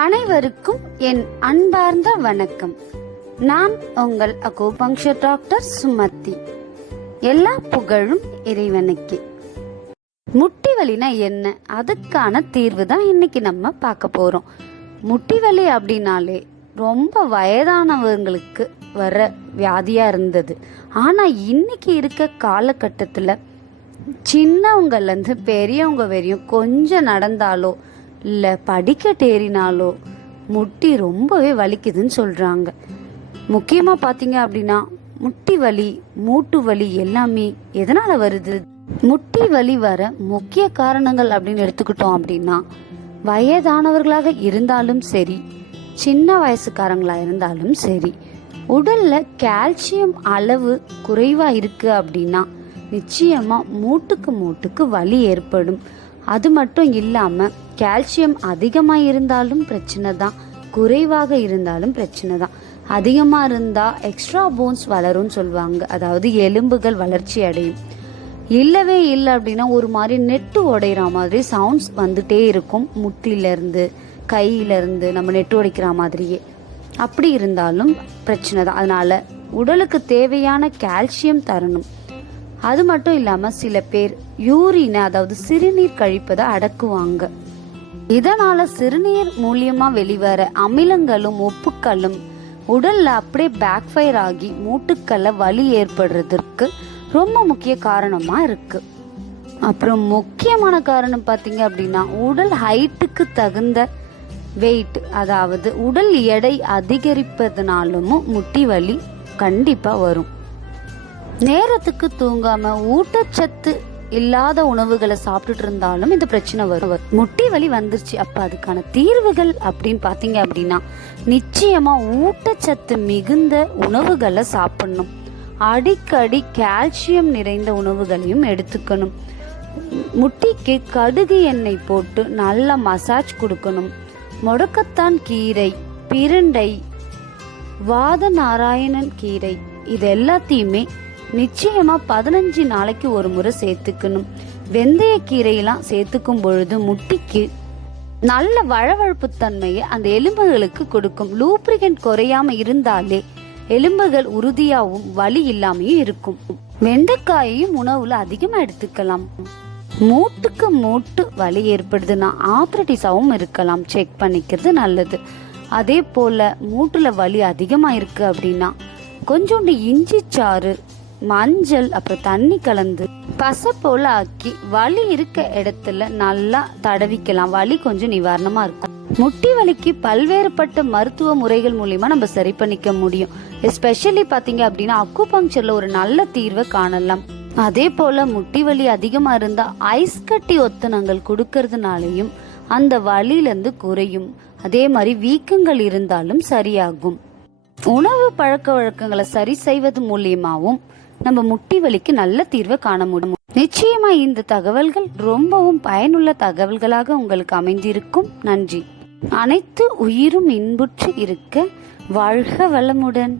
அனைவருக்கும் என் அன்பார்ந்த வணக்கம். நான் உங்கள் அகோபங்ஷர் டாக்டர் சுமதி. எல்லா புகழும் இறைவனுக்கு. முட்டி வலினா என்ன? அதுக்கான தீர்வு தான் இன்னைக்கு நம்ம பார்க்க போறோம். முட்டி வலி அப்படின்னாலே ரொம்ப வயதானவங்களுக்கு வர வியாதியா இருந்தது. ஆனா இன்னைக்கு இருக்க காலகட்டத்தில் சின்னவங்கலேருந்து பெரியவங்க வரையும் கொஞ்சம் நடந்தாலோ இல்லை படிக்கட்டு ஏறினாலோ முட்டி ரொம்பவே வலிக்குதுன்னு சொல்கிறாங்க முக்கியமாக பார்த்தீங்க அப்படின்னா முட்டி வலி மூட்டு வலி எல்லாமே எதனால் வருது? முட்டி வலி வர முக்கிய காரணங்கள் அப்படின்னு எடுத்துக்கிட்டோம் அப்படின்னா வயதானவர்களாக இருந்தாலும் சரி சின்ன வயசுக்காரங்களா இருந்தாலும் சரி உடல்ல கால்சியம் அளவு குறைவா இருக்கு அப்படின்னா நிச்சயமா மூட்டுக்கு மூட்டுக்கு வலி ஏற்படும். அது மட்டும் இல்லாம கால்சியம் அதிகமாக இருந்தாலும் பிரச்சனை தான் குறைவாக இருந்தாலும் பிரச்சனை தான் அதிகமாக இருந்தால் எக்ஸ்ட்ரா போன்ஸ் வளரும்னு சொல்லுவாங்க. அதாவது எலும்புகள் வளர்ச்சி அடையும். இல்லவே இல்லை அப்படின்னா ஒரு மாதிரி நெட்டு உடையிற மாதிரி சவுண்ட்ஸ் வந்துட்டே இருக்கும். முட்டிலேருந்து கையிலேருந்து நம்ம நெட்டு உடைக்கிற மாதிரியே. அப்படி இருந்தாலும் பிரச்சனை தான் அதனால் உடலுக்கு தேவையான கால்சியம் தரணும். அது மட்டும் இல்லாமல் சில பேர் யூரினை அதாவது சிறுநீர் கழிப்பதை அடக்குவாங்க. இதனால சிறுநீர் மூலியமா வெளிவர அமிலங்களும் உப்புக்களும் உடல்ல அப்படியே பேக்ஃபயர் ஆகி மூட்டுக்கல்ல வலி ஏற்படுறதுக்கு ரொம்ப முக்கிய காரணமா இருக்கு. அப்புறம் முக்கியமான காரணம் பார்த்தீங்க அப்படின்னா உடல் ஹைட்டுக்கு தகுந்த வெயிட் அதாவது உடல் எடை அதிகரிப்பதனாலும் முட்டி வலி கண்டிப்பா வரும். நேரத்துக்கு தூங்காம ஊட்டச்சத்து இல்லாத உணவுகளை சாப்பிட்டுட்டு இருந்தாலும் இந்த பிரச்சனை வரும். முட்டி வலி வந்துருச்சு. அப்ப அதுக்கான தீர்வுகள் அப்படின்னு பாத்தீங்க அப்படின்னா நிச்சயமா ஊட்டச்சத்து மிகுந்த உணவுகளை சாப்பிடணும். அடிக்கடி கால்சியம் நிறைந்த உணவுகளையும் எடுத்துக்கணும். முட்டிக்கு கடுகு எண்ணெய் போட்டு நல்லா மசாஜ் கொடுக்கணும். முடக்கத்தான் கீரை பிரண்டை வாத நாராயணன் கீரை இது எல்லாத்தையுமே நிச்சயமா பதினஞ்சு நாளைக்கு ஒரு முறை சேர்த்துக்கணும். வெந்தய கீரையெல்லாம் சேர்த்துக்கும் பொழுது முட்டிக்கு நல்ல வழவழப்பு தன்மையை அந்த எலும்புகளுக்கு கொடுக்கும். லூப்ரிகன்ட் குறையாம இருந்தாலே எலும்புகள் உறுதியாகவும் வலி இல்லாமையும் இருக்கும். வெண்டைக்காயையும் உணவுல அதிகமா எடுத்துக்கலாம். மூட்டுக்கு மூட்டு வலி ஏற்படுதுன்னா ஆத்ரட்டிஸாவும் இருக்கலாம். செக் பண்ணிக்கிறது நல்லது. அதே போல மூட்டுல வலி அதிகமா இருக்கு அப்படின்னா கொஞ்சோண்டு இஞ்சி சாறு மஞ்சள் அப்புறம் தண்ணி கலந்து பசை போல ஆக்கி வலி இருக்க இடத்துல நல்லா தடவிக்கலாம். வலி கொஞ்சம் நிவாரணமா இருக்கும். முட்டி வலிக்கு பல்வேறுபட்ட மருத்துவ முறைகள் மூலியமா நம்ம சரி பண்ணிக்க முடியும். எஸ்பெஷலி பாத்தீங்க அப்படின்னா அக்குபங்க்சர்ல ஒரு நல்ல தீர்வை காணலாம். அதே போல முட்டி வலி அதிகமா இருந்தா ஐஸ் கட்டி ஒத்தனங்கள் கொடுக்கறதுனாலையும் அந்த வலியிலிருந்து குறையும். அதே மாதிரி வீக்கங்கள் இருந்தாலும் சரியாகும். உணவு பழக்க வழக்கங்களை சரி செய்வது மூலியமாவும் நம்ம முட்டி வலிக்கு நல்ல தீர்வை காண முடியும். நிச்சயமா இந்த தகவல்கள் ரொம்பவும் பயனுள்ள தகவல்களாக உங்களுக்கு அமைந்திருக்கும். நன்றி. அனைத்து உயிரும் இன்புற்று இருக்க வாழ்க வளமுடன்.